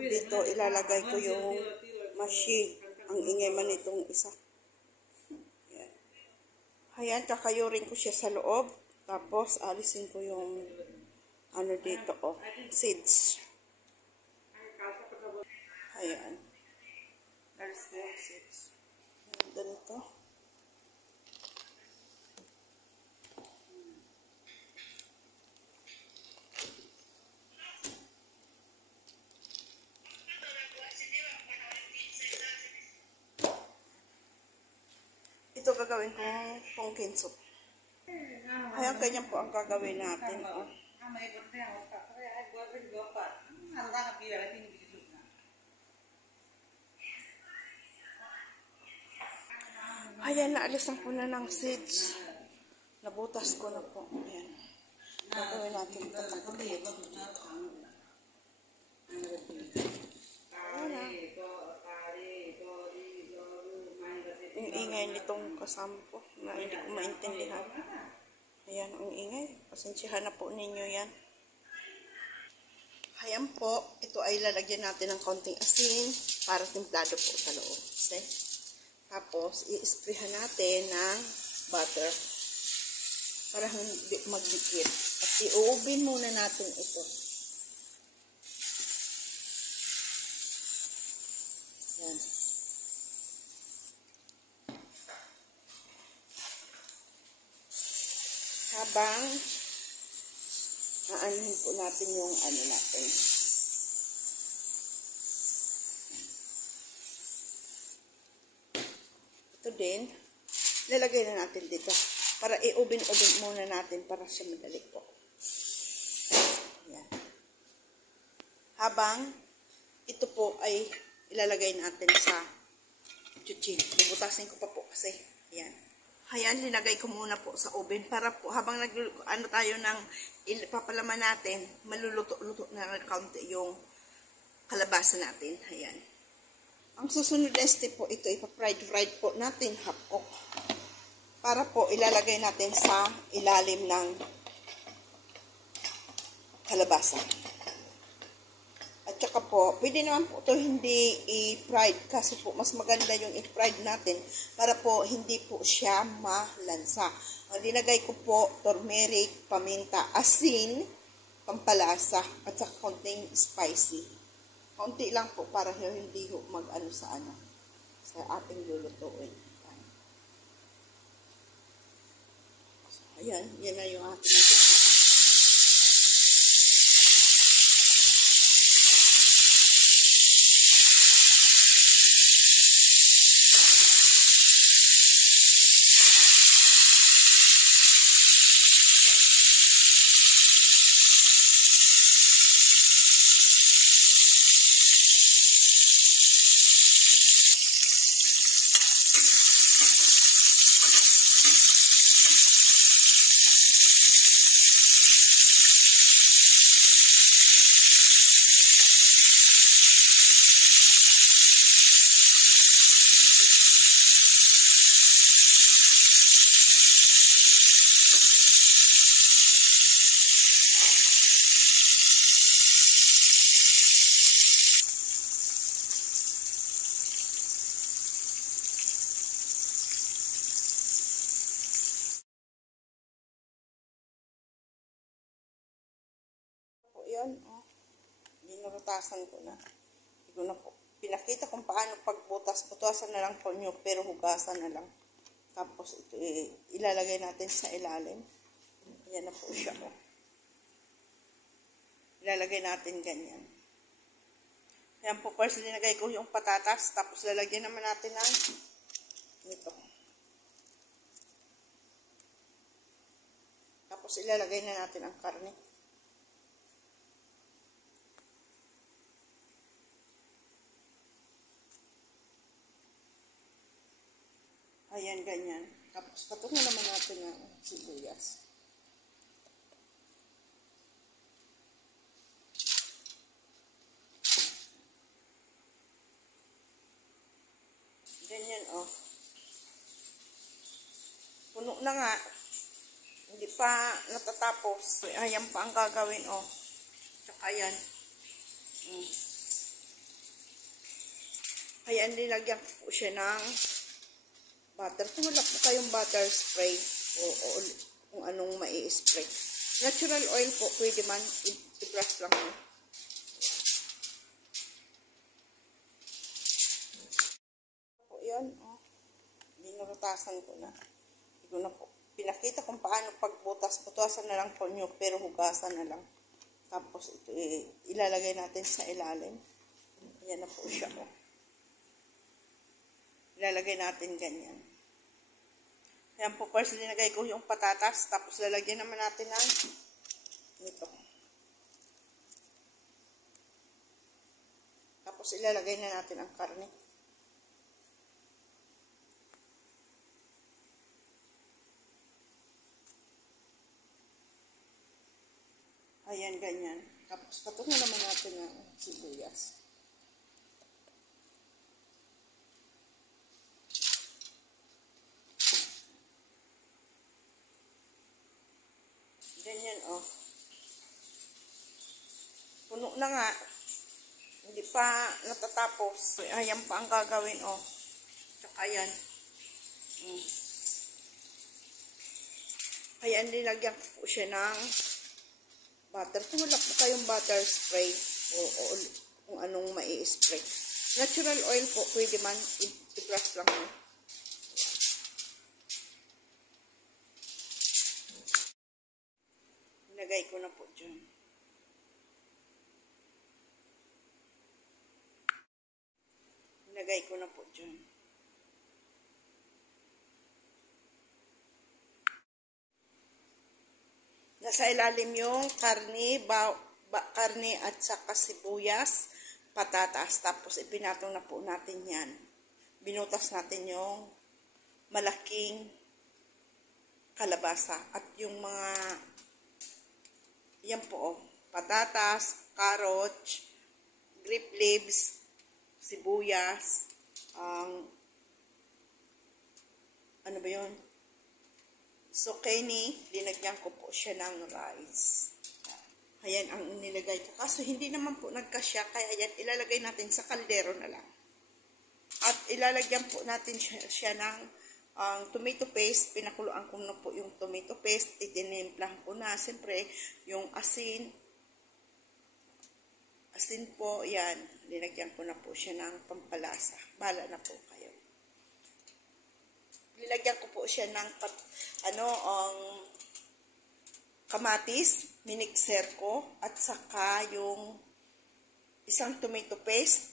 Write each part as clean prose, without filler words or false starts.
dito ilalagay ko yung machine. Ang ingay man itong isa. Ayan. Ayan, kakayurin ko siya sa loob. Tapos, alisin ko yung ano dito, seeds. Ayan. Alis ko yung seeds. Ayan, ganito. Ito gagawin kong pumpkin soup. Ayan, ganyan po ang gagawin natin. Ayan, naalisan ko na ng seeds. Nabutas ko na po. Ayan. Gagawin natin ito. Yung ingay nitong kasama ko na hindi ko maintindihan. Ayan, ang ingay. Pasensyahan na po ninyo yan. Ayan po, ito ay lalagyan natin ng konting asin para timplado po sa loob. Okay? Tapos, i-sprayhan natin ng butter para magdikit. At i-oven muna natin ito. Ayan. Habang aanhin po natin yung ano natin. Ito din, lalagay na natin dito. Para i-oven-oven muna natin para siya madali po. Ayan. Habang ito po ay ilalagay natin sa chuchi. Bubutasin ko pa po kasi. Ayan. Ayan, linagay ko muna po sa oven para po habang ano tayo ng papalaman natin, maluluto-luto na ng kaunti yung kalabasa natin. Ayan. Ang susunod na step po, ito ipa-fried po natin half cook. Para po ilalagay natin sa ilalim ng kalabasa. At saka po, pwede naman po ito hindi i-fried kasi po mas maganda yung i-fried natin para po hindi po siya malansa. Ang dinagay ko po, turmeric, paminta, asin, pampalasa, at saka konting spicy. Konti lang po para hindi mag-ano sa ating lulutuin. Ayan, yan na yung ating yan, binurutasan ko na. Hindi ko na po pinakita kung paano pagbutas. Butasan na lang po nyo, pero hugasan na lang. Tapos ito ilalagay natin sa ilalim. Ayan na po siya. Ilalagay natin ganyan. Ayan po, first linagay ko yung patatas. Tapos lalagyan naman natin ng ito. Tapos ilalagay na natin ang karne. Ayan, ganyan. Tapos, patungan naman natin ang sibuyas. Ganyan, puno na nga. Hindi pa natatapos. Ayan pa ang gagawin, Tsaka yan. Ayan, nilagyan ko po siya ng butter. Kung wala po kayong butter spray o kung anong mai-spray. Natural oil po, pwede man i-brush lang mo. Po yan, oh. Binurutasan ko na. Hindi ko na po. Pinakita kung paano pagbutas. Butasan na lang po nyo, pero hugasan na lang. Tapos ito ilalagay natin sa ilalim. Ayan na po siya, oh. Ilalagay natin ganyan. Ayan po, first linagay ko yung patatas. Tapos lalagyan naman natin ng ito. Tapos ilalagay na natin ang karne. Ayan, ganyan. Tapos patungan naman natin ng sibuyas. Ganyan, oh. Puno na nga. Hindi pa natatapos. Ayan pa ang gagawin, oh. Tsaka ayan. Ayan, nilagyan ko po siya ng butter. Kung wala po kayong butter spray o kung anong mai-spray. Natural oil po, pwede man i-brush lang mo. Nilagay ko na po dyan. Nilagay ko na po dyan. Nasa ilalim yung karne, karne at saka sibuyas, patatas. Tapos ipinatong na po natin yan. Binutas natin yung malaking kalabasa. At yung mga, yan po, oh, patatas, carrots, grape leaves, sibuyas, ano ba yun? Zucchini, linagyan ko po siya ng rice. Ayan ang nilagay ko. Kaso hindi naman po nagkasya, kaya ayan, ilalagay natin sa kaldero na lang. At ilalagyan po natin siya ng tomato paste. Pinakuluan ko na po yung tomato paste. Itinimplahan ko na. Siyempre, yung asin. Asin po, yan. Linagyan ko na po siya ng pampalasa. Bala na po kayo. Nilagyan ko po siya ng kamatis, minixer ko, at saka yung isang tomato paste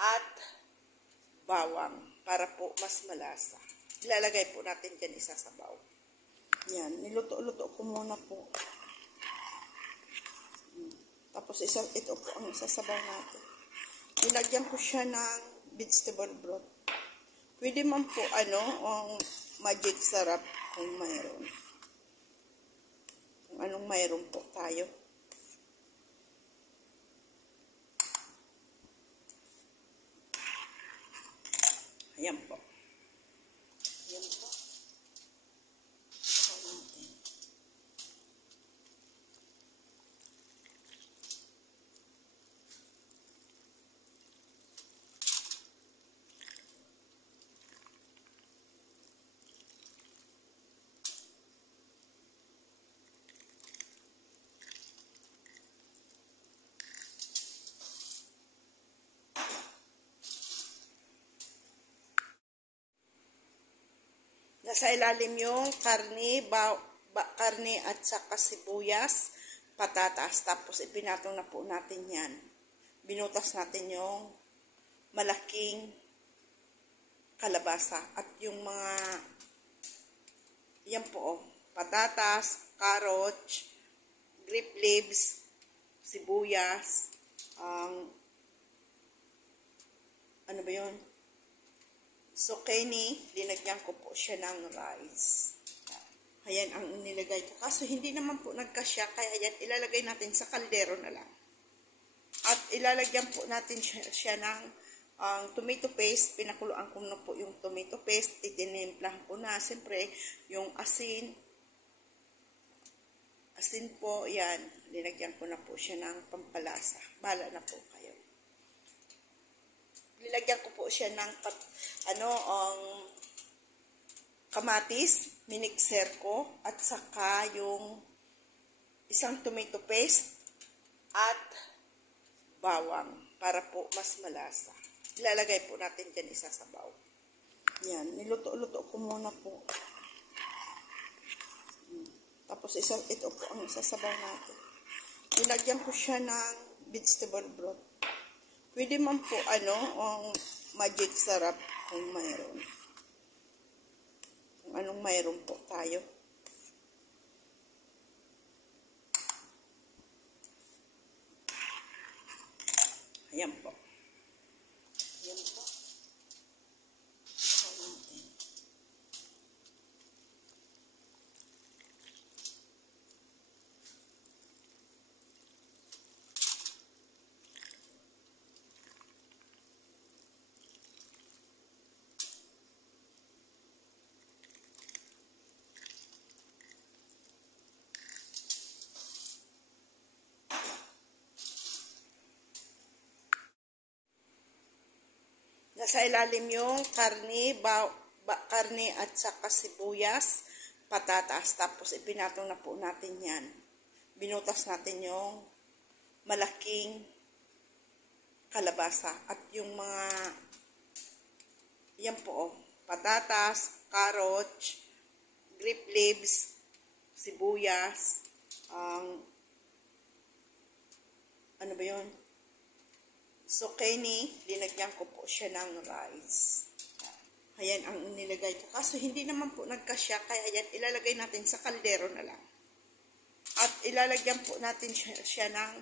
at bawang para po mas malasa. Ilalagay po natin dyan isa sa baw. Yan, niluto-luto ko muna po. Tapos ito po ang isasabaw natin. Nilagyan ko siya ng vegetable broth. Pwede man po ang magic sarap kung mayroon. Kung anong mayroon po tayo. Ayan po. Ayan po. Nasa ilalim yung karne, karne at saka sibuyas, patatas. Tapos ipinatong na po natin yan. Binutas natin yung malaking kalabasa. At yung mga, yan po, patatas, carrots, grape leaves, sibuyas, ano ba yun? Zucchini, linagyan ko po siya ng rice. Ayan ang nilagay ko. Kaso hindi naman po nagkasya, kaya ayan, ilalagay natin sa kaldero na lang. At ilalagyan po natin siya ng tomato paste. Pinakuluan ko na po yung tomato paste. Itinimplahan ko na. Siyempre, yung asin. Asin po, yan. Linagyan ko na po siya ng pampalasa. Bala na po kayo. Nilagyan ko po siya ng kamatis, minixer ko, at saka yung isang tomato paste at bawang para po mas malasa. Ilalagay po natin dyan isa sa baw. Yan, niluto-luto ko muna po. Tapos ito po ang isasabaw natin. Nilagyan ko siya ng vegetable broth. Pwede man po ang magic sarap kung mayroon. Kung anong mayroon po tayo. Ayan po. Ayan po. Sabaw natin. Nasa ilalim yung karne at saka sibuyas, patatas. Tapos ipinatong na po natin yan. Binutas natin yung malaking kalabasa. At yung mga, yan po, patatas, carrots, grape leaves, sibuyas, ano ba yun? Zucchini, linagyan ko po siya ng rice. Ayan ang nilagay ko. Kaso hindi naman po nagkasya, kaya ayan, ilalagay natin sa kaldero na lang. At ilalagyan po natin siya ng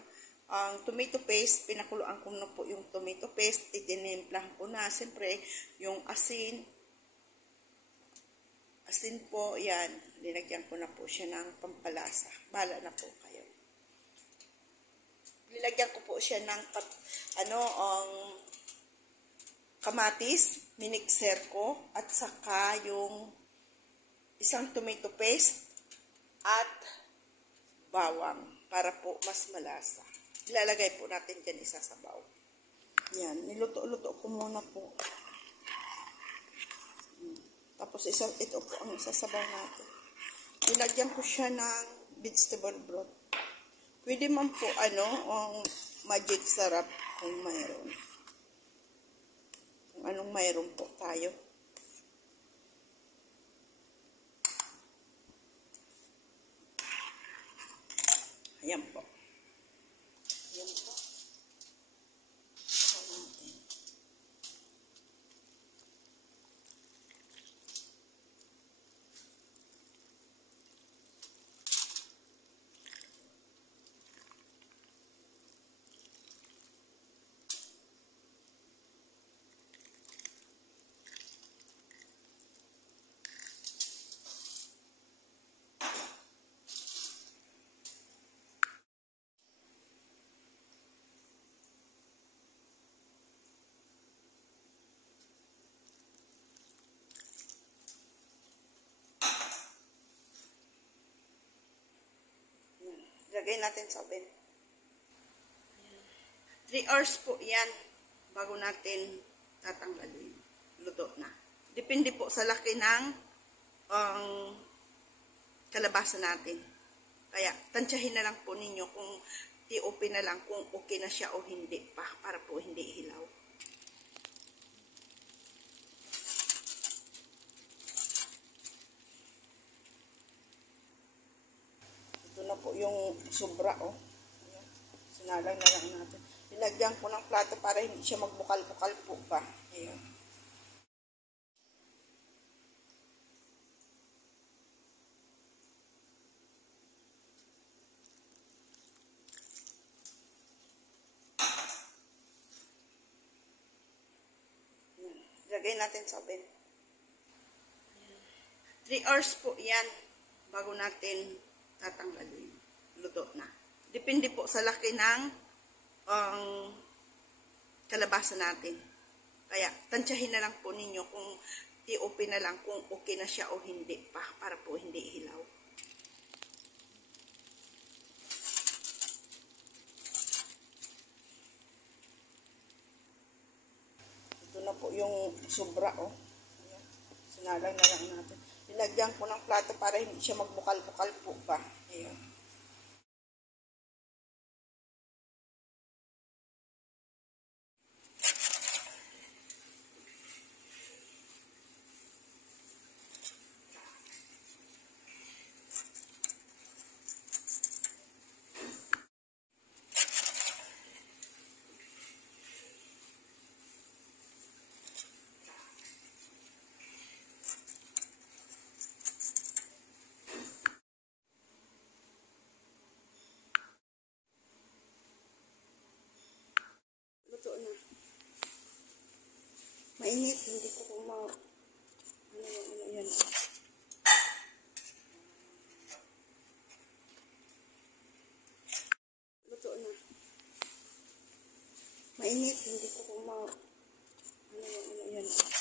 tomato paste. Pinakuluan ko na po yung tomato paste. Itinimplang ko na. Siyempre, yung asin. Asin po, yan. Linagyan ko na po siya ng pampalasa. Bahala na po kayo. Nilagyan ko po siya ng kamatis, minixer ko, at saka yung isang tomato paste at bawang para po mas malasa. Ilalagay po natin dyan isa sa baw. Yan, niluto-luto ko muna po. Tapos ito po ang isasabaw natin. Nilagyan ko siya ng vegetable broth. Pwede man po ang magic sarap kung mayroon. Kung anong mayroon po tayo. Ayan po. Ayan po. Sabaw natin. Lagay natin sa oven. 3 hours po yan bago natin tatanggalin. Luto na. Depende po sa laki ng kalabasa natin. Kaya tansyahin na lang po ninyo kung TOP na lang kung okay na siya o hindi pa para po hindi hilaw. Ito na po yung sobra, oh. Ayan. Sinalang na lang natin. Nilagyan ko ng plato para hindi siya magbukal-bukal po ba. Ayan. Lagay natin sa oven. 3 hours po yan bago natin tatanggalin. Luto na. Depende po sa laki ng kalabasa natin. Kaya tansyahin na lang po ninyo kung TOP na lang kung okay na siya o hindi pa para po hindi hilaw. po yung sobra, oh. Ayan. Sinalang na lang natin. Nilagyan ko ng plato para hindi siya magbukal-bukal po pa. Ayan. Luto na. Mainit, hindi ko kumaw. Ano yan. Luto na. Mainit, hindi ko kumaw. Ano yan.